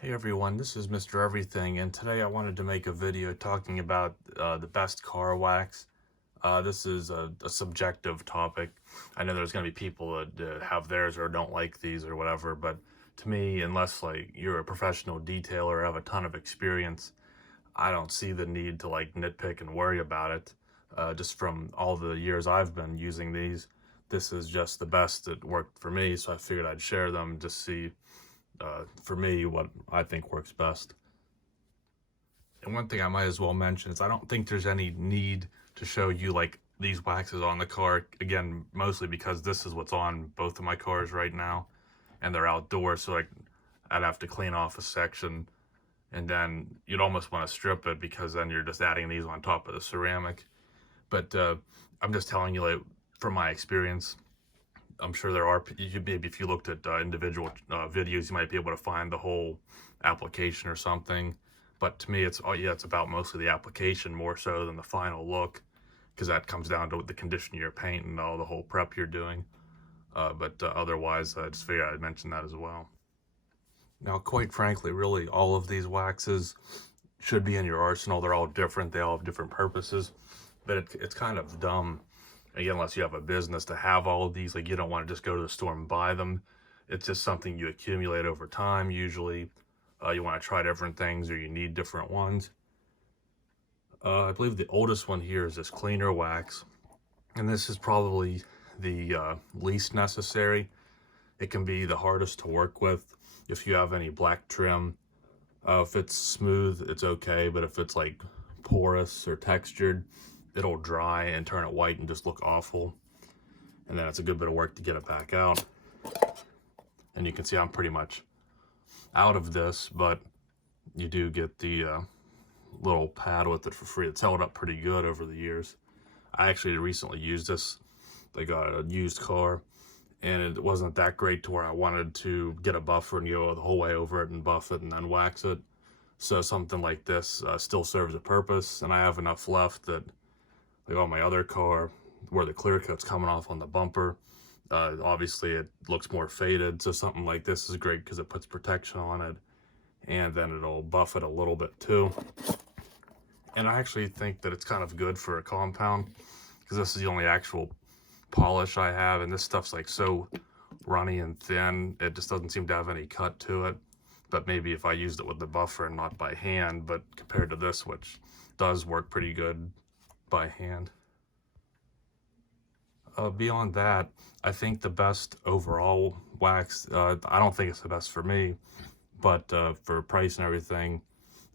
Hey everyone, this is Mr. Everything, and today I wanted to make a video talking about the best car wax. This is a subjective topic. I know there's going to be people that have theirs or don't like these or whatever, but to me, unless like you're a professional detailer or have a ton of experience, I don't see the need to like nitpick and worry about it. Just from all the years I've been using these, this is just the best that worked for me, so I figured I'd share them to see for me what I think works best. And one thing I might as well mention is I don't think there's any need to show you like these waxes on the car. Again, mostly because this is what's on both of my cars right now, and they're outdoors, so like I'd have to clean off a section, and then you'd almost want to strip it because then you're just adding these on top of the ceramic. But I'm just telling you, like, from my experience, I'm sure there are, maybe if you looked at individual videos, you might be able to find the whole application or something. But to me, it's, oh yeah, it's about mostly the application more so than the final look, because that comes down to the condition of your paint and all the whole prep you're doing. But otherwise, I just figured I'd mention that as well. Now, quite frankly, really, all of these waxes should be in your arsenal. They're all different. They all have different purposes. But it's kind of dumb, again, unless you have a business, to have all of these. Like, you don't want to just go to the store and buy them. It's just something you accumulate over time, usually. You want to try different things or you need different ones. I believe the oldest one here is this cleaner wax. And this is probably the least necessary. It can be the hardest to work with if you have any black trim. If it's smooth, it's okay, but if it's like porous or textured, it'll dry and turn it white and just look awful. And then it's a good bit of work to get it back out. And you can see I'm pretty much out of this, but you do get the little pad with it for free. It's held up pretty good over the years. I actually recently used this. I got a used car, and it wasn't that great to where I wanted to get a buffer and go the whole way over it and buff it and then wax it. So something like this still serves a purpose, and I have enough left that, like on my other car, where the clear coat's coming off on the bumper, obviously it looks more faded, so something like this is great because it puts protection on it, and then it'll buff it a little bit too. And I actually think that it's kind of good for a compound, because this is the only actual polish I have, and this stuff's like so runny and thin, it just doesn't seem to have any cut to it. But maybe if I used it with the buffer and not by hand, but compared to this, which does work pretty good by hand. Beyond that, I think the best overall wax, I don't think it's the best for me, but for price and everything,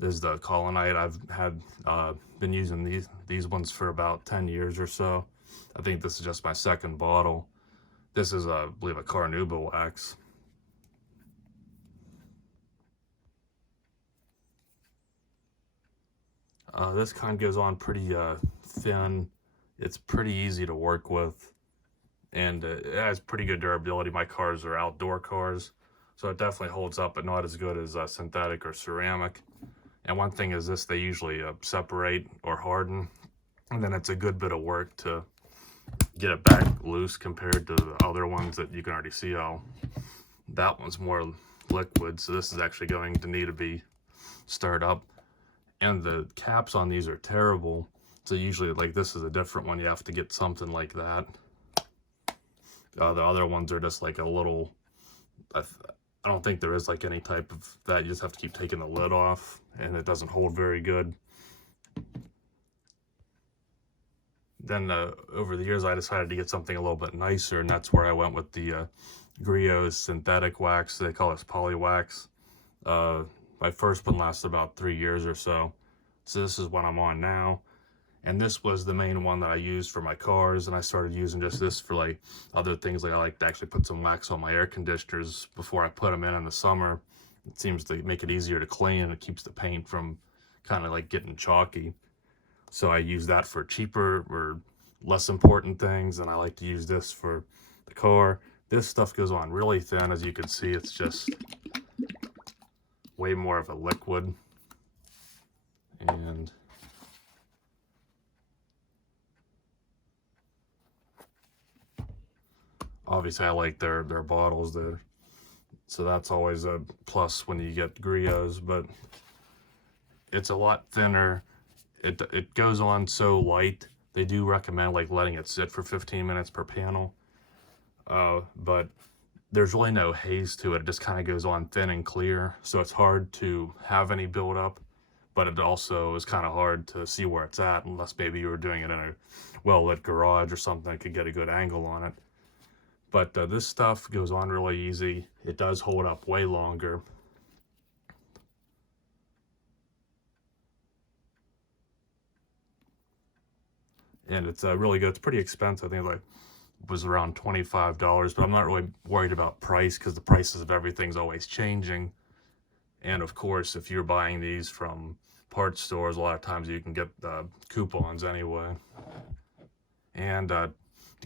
is the Collinite. I've had been using these ones for about 10 years or so. I think this is just my second bottle. This is, I believe, a Carnauba wax. This kind goes on pretty thin. It's pretty easy to work with, and it has pretty good durability. My cars are outdoor cars, so it definitely holds up, but not as good as synthetic or ceramic. And one thing is this, they usually separate or harden, and then it's a good bit of work to get it back loose compared to the other ones that you can already see how that one's more liquid, so this is actually going to need to be stirred up. And the caps on these are terrible, so usually, like, this is a different one. You have to get something like that. The other ones are just like a little, I don't think there is like any type of that. You just have to keep taking the lid off, and it doesn't hold very good. Then over the years, I decided to get something a little bit nicer, and that's where I went with the Griots synthetic wax. They call this poly wax. My first one lasted about 3 years or so. So this is what I'm on now. And this was the main one that I used for my cars, and I started using just this for like other things. Like I like to actually put some wax on my air conditioners before I put them in the summer. It seems to make it easier to clean, and it keeps the paint from kind of like getting chalky. So I use that for cheaper or less important things, and I like to use this for the car. This stuff goes on really thin, as you can see. It's just way more of a liquid. And obviously I like their bottles. So that's always a plus when you get Griots, but it's a lot thinner. It goes on so light. They do recommend like letting it sit for 15 minutes per panel. But there's really no haze to it. It just kind of goes on thin and clear. So it's hard to have any build up, but it also is kind of hard to see where it's at unless maybe you were doing it in a well-lit garage or something that could get a good angle on it. But this stuff goes on really easy. It does hold up way longer. And it's really good. It's pretty expensive. I think it was around $25, but I'm not really worried about price because the prices of everything's always changing. And of course, if you're buying these from parts stores, a lot of times you can get coupons anyway. And to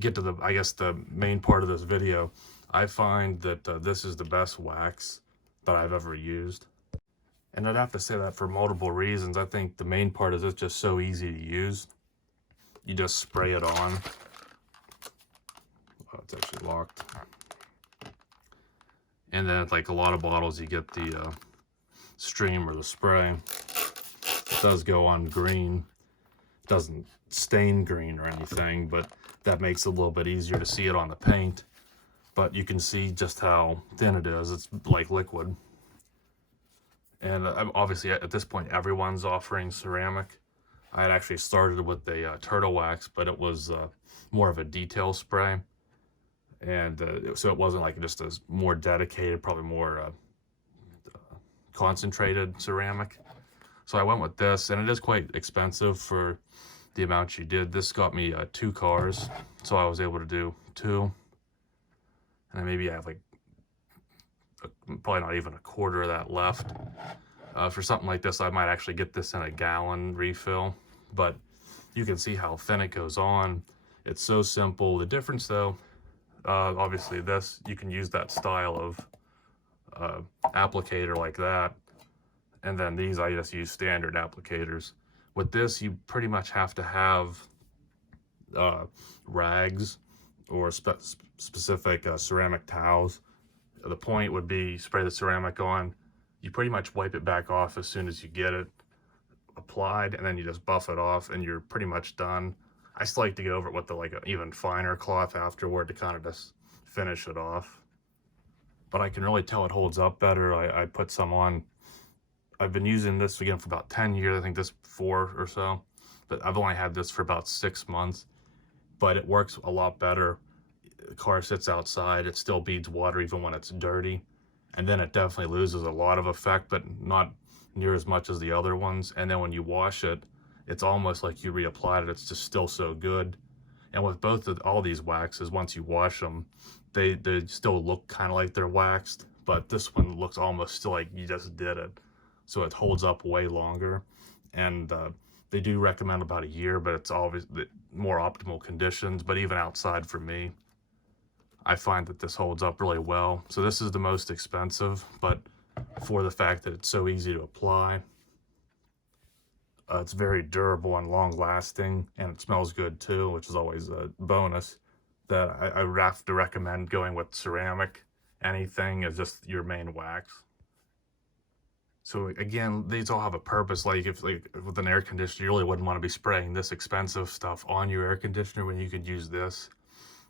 get to I guess the main part of this video, I find that this is the best wax that I've ever used. And I'd have to say that for multiple reasons. I think the main part is it's just so easy to use. You just spray it on. Oh, it's actually locked. And then like a lot of bottles, you get the stream or the spray. It does go on green. It doesn't stain green or anything, but that makes it a little bit easier to see it on the paint. But you can see just how thin it is. It's like liquid. And obviously at this point, everyone's offering ceramic. I had actually started with a turtle wax, but it was more of a detail spray. And so it wasn't like just a more dedicated, probably more concentrated ceramic. So I went with this, and it is quite expensive for the amount you did. This got me 2 cars, so I was able to do 2. And maybe I have like probably not even a quarter of that left. For something like this, I might actually get this in a gallon refill, but you can see how thin it goes on. It's so simple. The difference though, obviously this, you can use that style of applicator like that. And then these, I just use standard applicators. With this, you pretty much have to have rags or specific ceramic towels. The point would be you spray the ceramic on, you pretty much wipe it back off as soon as you get it applied, and then you just buff it off and you're pretty much done. I still like to go over it with an even finer cloth afterward to kind of just finish it off. But I can really tell it holds up better. I put some on. I've been using this again for about 10 years. I think this 4 or so. But I've only had this for about 6 months. But it works a lot better. The car sits outside. It still beads water even when it's dirty. And then it definitely loses a lot of effect, but not near as much as the other ones. And then when you wash it, it's almost like you reapplied it. It's just still so good. And with all these waxes, once you wash them, they still look kind of like they're waxed, but this one looks almost still like you just did it. So it holds up way longer. And they do recommend about a year, but it's always more optimal conditions. But even outside for me, I find that this holds up really well. So this is the most expensive, but for the fact that it's so easy to apply, it's very durable and long-lasting, and it smells good too, which is always a bonus. That I would have to recommend going with ceramic. Anything is just your main wax. So again, these all have a purpose. Like if with an air conditioner, you really wouldn't want to be spraying this expensive stuff on your air conditioner when you could use this.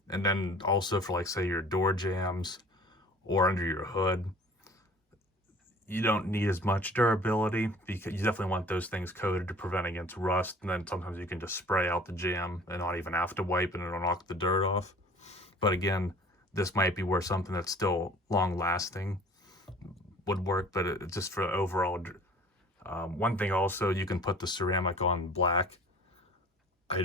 And then also for like say your door jambs or under your hood, you don't need as much durability because you definitely want those things coated to prevent against rust. And then sometimes you can just spray out the jam and not even have to wipe and it'll knock the dirt off. But again, this might be where something that's still long lasting would work, but it's just for overall. One thing also, you can put the ceramic on black. I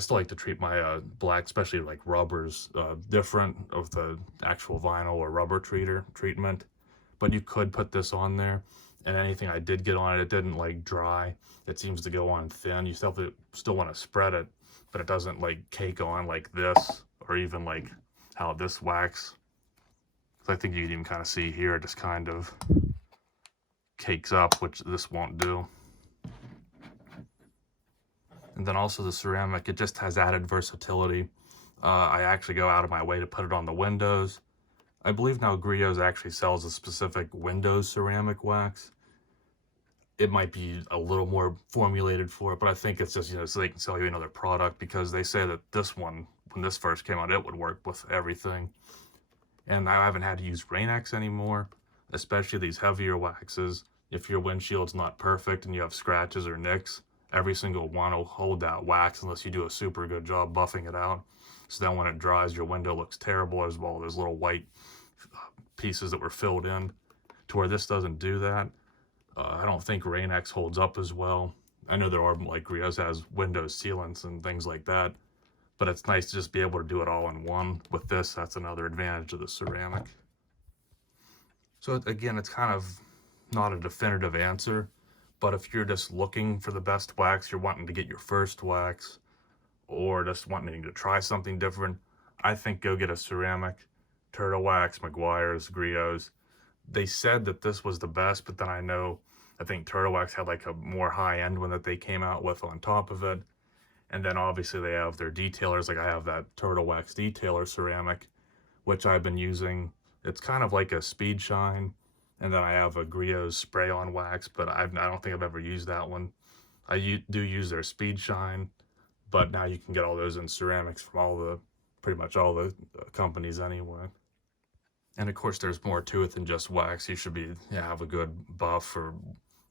still like to treat my black, especially like rubbers, different of the actual vinyl or rubber treatment. But you could put this on there, and anything I did get on it, it didn't like dry. It seems to go on thin. You still want to spread it, but it doesn't like cake on like this, or even like how this wax. So I think you can even kind of see here, it just kind of cakes up, which this won't do. And then also the ceramic, it just has added versatility. I actually go out of my way to put it on the windows. I believe now Griots actually sells a specific Windows ceramic wax. It might be a little more formulated for it, but I think it's just, so they can sell you another product, because they say that this one, when this first came out, it would work with everything. And I haven't had to use Rain-X anymore, especially these heavier waxes. If your windshield's not perfect and you have scratches or nicks, every single one will hold that wax unless you do a super good job buffing it out. So then when it dries, your window looks terrible, as well as little white pieces that were filled in, to where this doesn't do that. I don't think Rain-X holds up as well. I know there are, like, Griots has window sealants and things like that, but it's nice to just be able to do it all in one. With this, that's another advantage of the ceramic. So again, it's kind of not a definitive answer, but if you're just looking for the best wax, you're wanting to get your first wax, or just wanting to try something different, I think go get a ceramic. Turtle Wax, Meguiars, Griots. They said that this was the best, but then I think Turtle Wax had like a more high-end one that they came out with on top of it. And then obviously they have their detailers. Like I have that Turtle Wax detailer ceramic, which I've been using. It's kind of like a speed shine. And then I have a Griot spray-on wax, but I don't think I've ever used that one. I do use their speed shine, but now you can get all those in ceramics from pretty much all the companies anyway. And of course, there's more to it than just wax. You should have a good buff or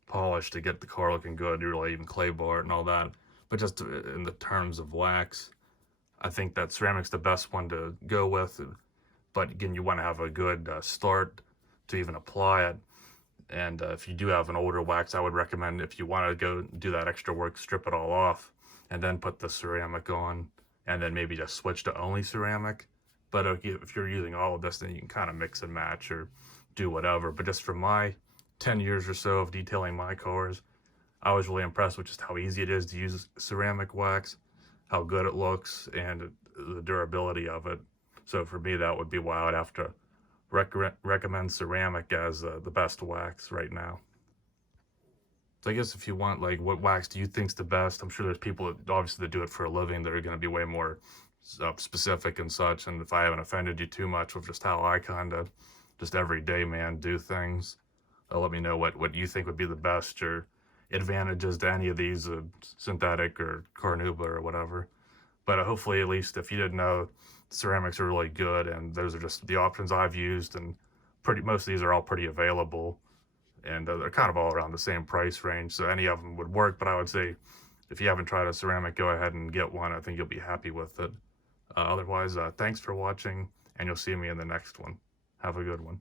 polish to get the car looking good, really, even clay bar and all that. But just in the terms of wax, I think that ceramic's the best one to go with. But again, you want to have a good start to even apply it. And if you do have an older wax, I would recommend, if you want to go do that extra work, strip it all off and then put the ceramic on, and then maybe just switch to only ceramic. But if you're using all of this, then you can kind of mix and match or do whatever. But just from my 10 years or so of detailing my cars, I was really impressed with just how easy it is to use ceramic wax, how good it looks, and the durability of it. So for me, that would be why I'd have to recommend ceramic as the best wax right now. So I guess if you want, like, what wax do you think's the best? I'm sure there's people that obviously that do it for a living that are going to be way more specific and such. And if I haven't offended you too much with just how I kind of just everyday man do things, let me know what you think would be the best, or advantages to any of these, synthetic or Carnauba or whatever. But hopefully, at least if you didn't know, ceramics are really good, and those are just the options I've used, and most of these are all pretty available, and they're kind of all around the same price range, so any of them would work. But I would say, if you haven't tried a ceramic, go ahead and get one. I think you'll be happy with it. Otherwise, thanks for watching, and you'll see me in the next one. Have a good one.